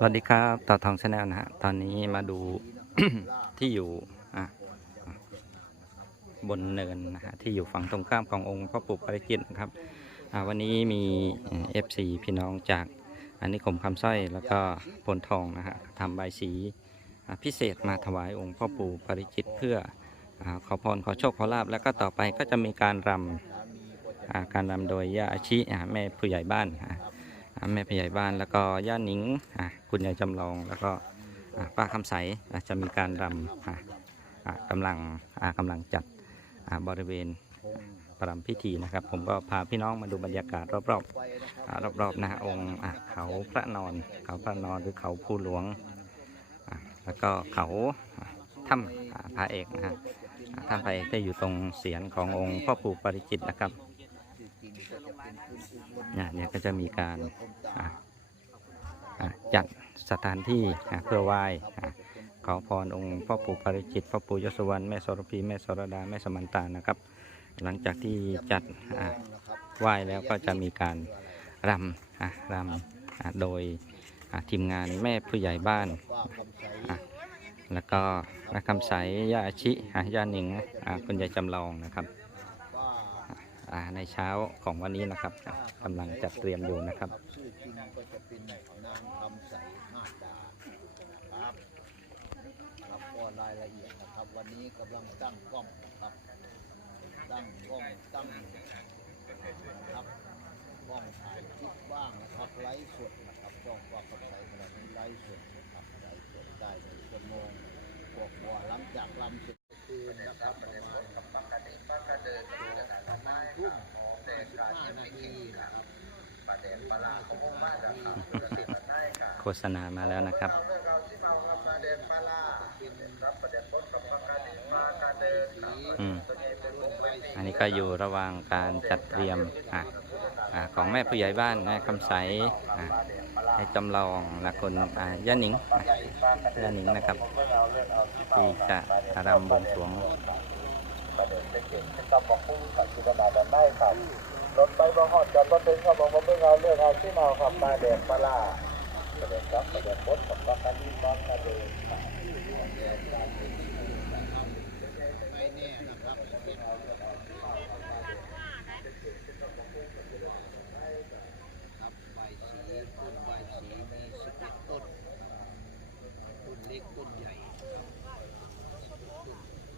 สวัสดีครับต่อทองชาแนลนะฮะ ตอนนี้มาดู ที่อยู่อะบนเนินนะฮะ ที่อยู่ฝั่งตรงข้ามขององค์พ่อปู่ปาริจิตนะครับวันนี้มีเอฟซีพี่น้องจากอันนิคมคำสร้อยแล้วก็พลทองนะฮะทำใบสีพิเศษมาถวายองค์พ่อปู่ปาริจิตเพื่ออขอพรขอโชคขอลาบแล้วก็ต่อไปก็จะมีการรำอ่าการรำโดยย่าอาชิแม่ผู้ใหญ่บ้านอ่าอ่า แม่ผู้ใหญ่บ้านแล้วก็ย่าหนิงคุณยายจำลองแล้วก็ป้าคำใสจะมีการรำกำลังกำลังจัดบริเวณประรำพิธีนะครับ ผมก็พาพี่น้องมาดูบรรยากาศรอบๆรอบๆนะฮะองค์เขาพระนอน เขาพระนอนหรือเขาภูหลวง แล้วก็เขาถ้ำพระเอกนะฮะถ้ำพระเอกจะอยู่ตรงเสียนขององค์พ่อปู่ปริจิตนะครับ เนี่ยเนี่ยก็จะมีการอะอะจัดสถานที่อะเพื่อไหว้อะขอพรองค์พ่อปู่ปาริจิตพ่อปู่ยศวรรณแม่สรพีแม่สรดาแม่สมันตานะครับ หลังจากที่จัดอะไหว้แล้วก็จะมีการรำอะรำอะโดยอะทีมงานแม่ผู้ใหญ่บ้านอะแล้วก็นักคำใสย่าอาชิอะย่าหนิงอะคุณยายจำลองนะครับอ่า ในเช้าของวันนี้นะครับกำลังจัดเตรียมอยู่นะครับชื่อจริงก็จะเป็นนางคำใสมาดาครับครับก็รายละเอียดนะครับ วันนี้กำลังตั้งกล้องนะครับตั้งกล้องตั้งนะครับกล้องถ่ายคลิปบ้างนะครับไลฟ์สดนะครับกล้องว่าคำใสขณะนี้ไลฟ์สดนะครับไลฟ์สดได้ในชั่วโมงกว่าหลังจากลำเสร็จคืนนะครับประมาณประมาณทุ่มสิบห้านาทีนะครับ โฆษณามาแล้วนะครับอืมอันนี้ก็อยู่ระหว่างการจัดเตรียมอะอะของแม่ผู้ใหญ่บ้านแม่คำใสอะให้จำลองและคนอะย่าหนิงอะย่าหนิงนะครับที่จะรำบวงสรวงร รถไปบ่ฮอดจอดบ่ถึงเขาบผมบ่เบิ่งเราเรื่องเอาที่เมาขับมาแดงปลาลาประเด็นครับประเด็นพดกับปลาคันนี้บ้างกระเดนไม่แน่นะครับครับใบสีต้นใบสีมีสิบเอ็ดต้นต้นเล็กต้นใหญ่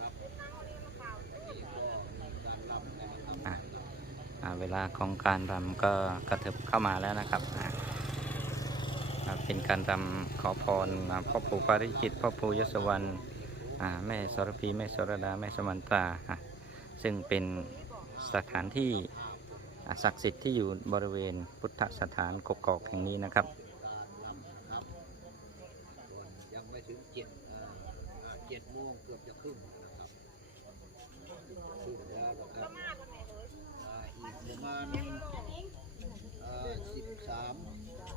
ครับนี่ก็มีการรำนะครับ อะอะ เวลาของการรำก็กระเถิบเข้ามาแล้วนะครับเป็นการรำขอพรพ่อปู่ปาริจิตพ่อปู่ยศวรรณแม่สรพีแม่สรดาแม่สมันตราซึ่งเป็นสถานที่ศักดิ์สิทธิ์ที่อยู่บริเวณพุทธสถานกกอกแห่งนี้นะครับ การลำครับส่วนยังไม่ถึงเจ็ดเอ่ออ่าเจ็ดโมงเกือบจะครึ่งนะครับครึ่งแล้วนะครับอ่าอีกประมาณสิบสาม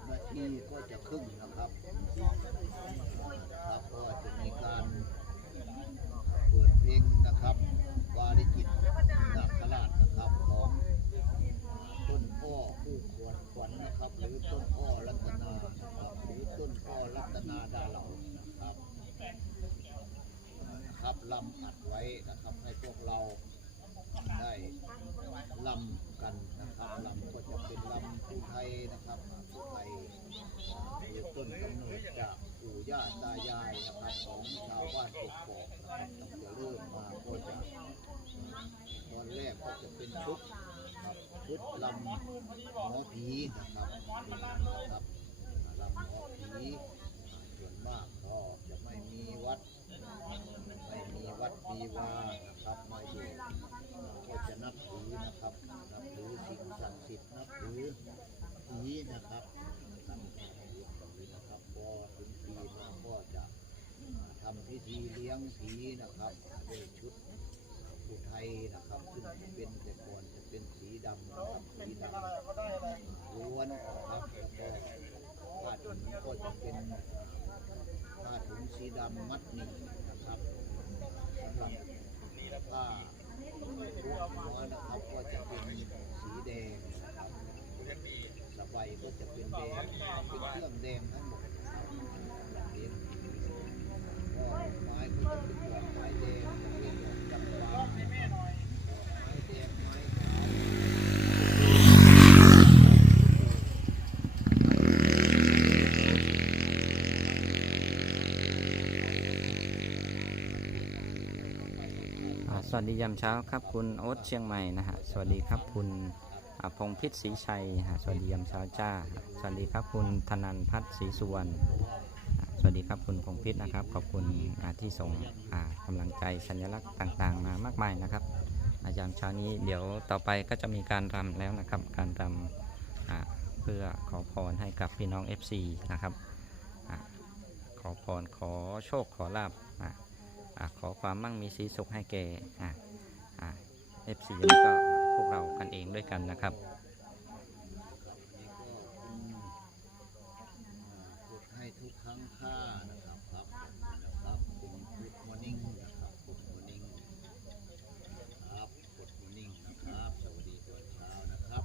นาทีก็จะครึ่งนะครับครับก็จะมีการเปิดเพลงนะครับวาริจิตนาคราชนะครับของ ต้นอ้อผู้ขวดขวัญนะครับ หรือต้นอ้อรัตนานะครับหรือต้นอ้อรัตนาดาเหลานะครับนะครับลำอัดไว้นะครับให้พวกเราได้ลำกันนะครับลำก็จะเป็นลำผู้ไทยนะครับผู้ไทยคือต้นกำเนิดจากปู่ ย่าตายายนะครับของชาวบ้านกกอกนะครับตั้งแต่เริ่มมาก็จะตอนแรกก็จะเป็นชุดครับชุดลำหมอผีนะครับครับลำหมอผีส่วนมากก็จะไม่มีวัดไม่มีวัดดีวานะครับมาอยู่ก็จะนับถือนะครับนับถือสิ่งศักดิ์สิทธิ์นับถือผีนะครับนับถือผีนะครับพอถึงปีมาก็จะทำพิธีเลี้ยงผีนะครับด้วยชุดอุทัยนะครับซึ่งเป็นแต่ก่อนจะเป็นสีดำนะครับสีดำล้วนนะครับแล้วก็ผ้าถุงก็จะเป็นผ้าถุงสีดำมัดหนึ่งนะครับสำหรับผ้าทุกหัวนะครับก็จะเป็นสีแดงนะครับสบายก็จะเป็นแดงเป็นเครื่องแดงทั้งหมดนะครับ สวัสดียามเช้าครับคุณโอ๊ตเชียงใหม่นะฮะสวัสดีครับคุณพงพิษศรีชัยฮะสวัสดียามเช้าจ้า สวัสดีครับคุณธนันพัฒน์ศรีสุวรรณสวัสดีครับคุณพงพิษนะครับขอบคุณที่ส่งอ่ากำลังใจสัญลักษณ์ต่างๆ มามากมายนะครับอายามเช้านี้เดี๋ยวต่อไปก็จะมีการรำแล้วนะครับ การรำอ่าเพื่อขอพรให้กับพี่น้อง FC นะครับอขอพรขอโชคขอลาบ ขอความมั่งมีสีสุขให้แก่อะอะ FC แล้วก็พวกเรากันเองด้วยกันนะครับกดให้ทุกครั้งค่านะครับครับครับคุณพุทมอนิ่งนะครับพุทมอนิ่งครับพุทมอนิ่งนะครับสวัสดีตอนเช้านะครับ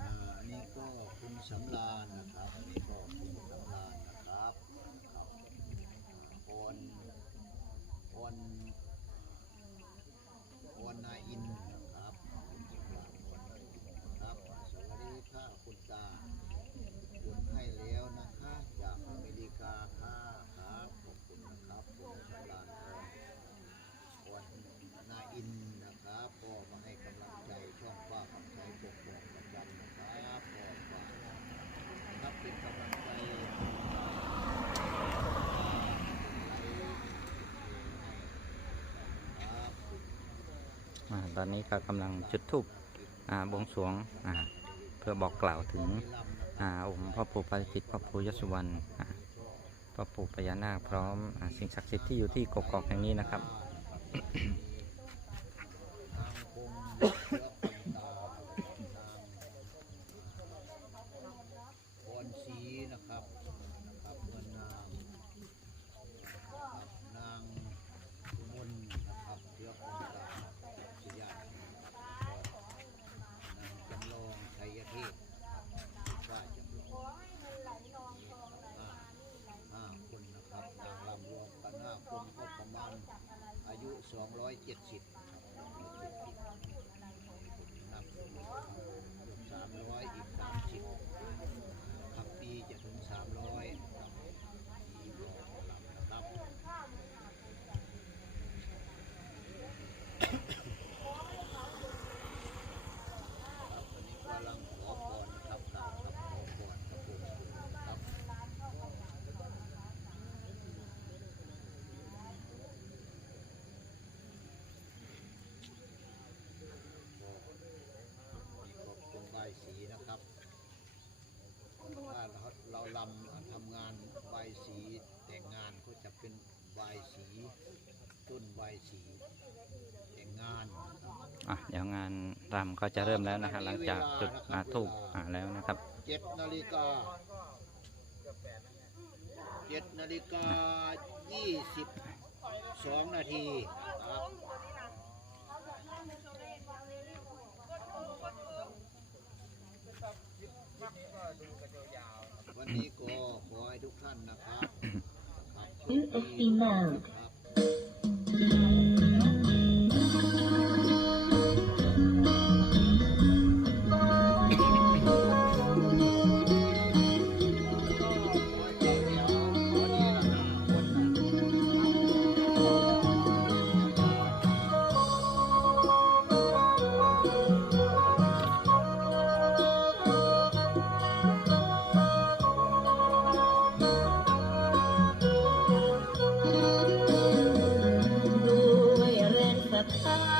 อ่าอันนี้ก็คุณสำราญนะครับอันนี้ก็คุณสำราญนะครับครับออน ออนออนนาอินนะครับคุณสำราญออนนาอินนะครับสวัสดีค่ะคุณตา คุณให้แล้วนะคะจากอเมริกาค่ะครับขอบคุณนะครับคุณสำรานทองวันนาอินนะครับก็มาให้กำลังใจช่องป้าคำใช้ปกป้องประจำนะครับก็ฝากนะครับเป็นกำลังใจครับ อ่า ตอนนี้ก็กำลังจุดธูปบวงสรวงเพื่อบอกกล่าวถึงองค์พ่อปู่ปาริจิตพ่อปู่ยศวรรณพ่อปู่พญานาคพร้อมอสิ่งศักดิ์สิทธิ์ที่อยู่ที่กกอกแห่งนี้นะครับ ทางคงเลือกคนตาทางพรศรีนะครับนะครับเงินนางนะครับนางสุมนนะครับเลือกคนตาสยามนางจำลองชัยเทพว่าจำลองห้าห้าคนนะครับนางรำรวมกันห้าคนก็ประมาณ สองร้อยเจ็ดสิบ270 นับเกือบสามร้อยอีกสามสิบครับปีจะถึงสามร้อยครับปีบอกลำนะครับครับวันนี้กำลังขอพรนะครับกล่าวครับขอพรครับผมครับมีขอบคุณใบายสีนะครับถ้าเราเราลำทำงานใบายสีแต่งงานก็จะเป็นใบายสีต้นใบายสีแต่งงานนะครับ อะเดี๋ยวงาน รำก็จะเริ่มแล้วนะครับหลังจากจุดอ่าธูปอ่าแล้วนะครับเจ็ดนาฬิกาเจ็ดนาฬิกายี่สิบสองนาทีครับวันนี้ก็ขอให้ทุกท่านนะครับครับโชคดีนะครับ ร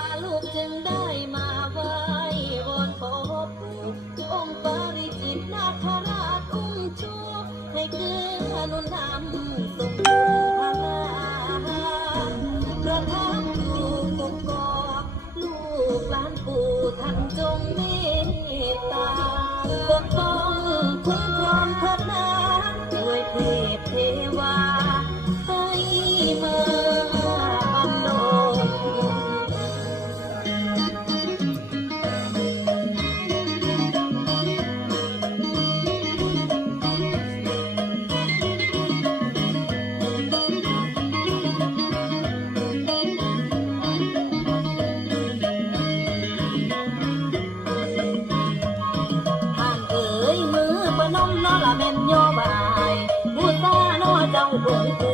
บนกู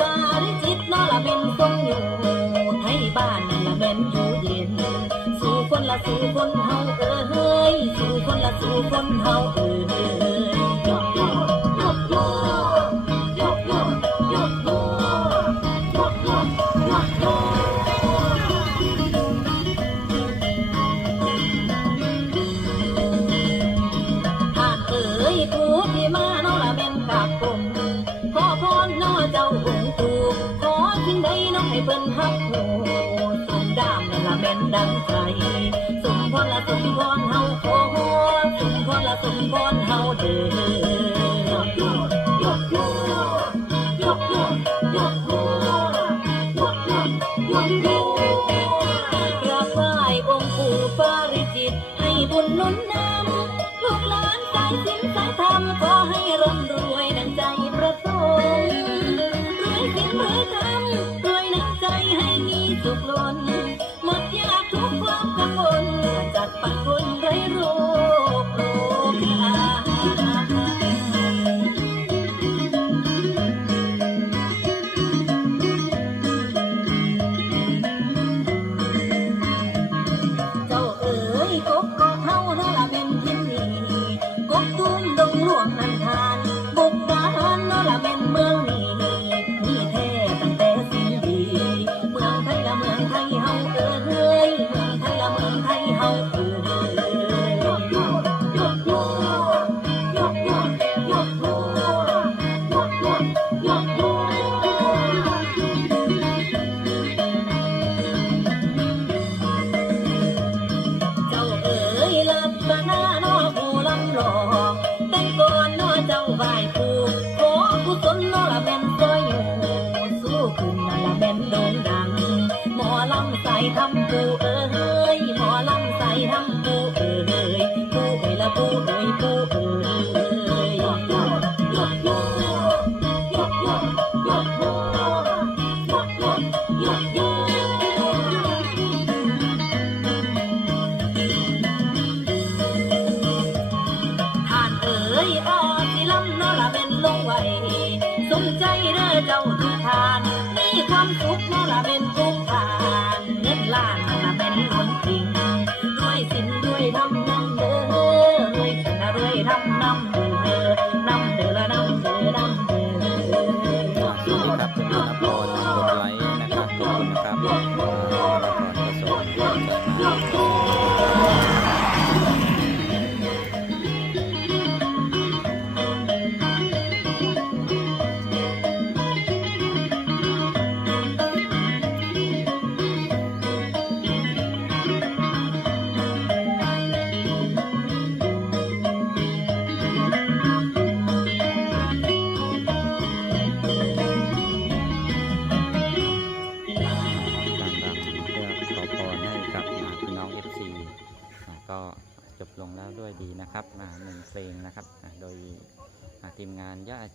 ปาริจิตนอละเป็นตรงอยู่ไทยบ้านนั่นละแม่นอยู่เย็น สู่คนละสู่คนเฮาเอ้ยสู่คนละสู่คนเฮาเอ้ยางไฟสมพรละสมพรเฮาโคสมพรละสมพรเฮาเดือยกโยกยกโยกยกโยกยกโยกยกโยกโยกกระฝ้ายองค์ปู่ปาริจิตให้บุญนุนนำ I know.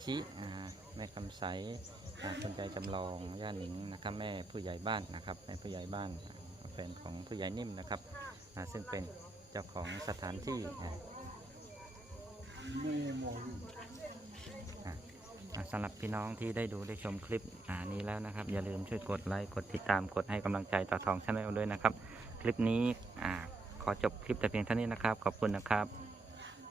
ชิแม่คำใสคุณใจจำลองย่าหนิงนะครับแม่ผู้ใหญ่บ้านนะครับแม่ผู้ใหญ่บ้านแฟนของผู้ใหญ่นิ่มนะครับซึ่งเป็นเจ้าของสถานที่สำหรับพี่น้องที่ได้ดูได้ชมคลิปนี้แล้วนะครับ อย่าลืมช่วยกดไลค์กดติดตามกดให้กำลังใจต่อทองชาแนลด้วยนะครับ คลิปนี้ขอจบคลิปแต่เพียงเท่านี้นะครับ ขอบคุณนะครับ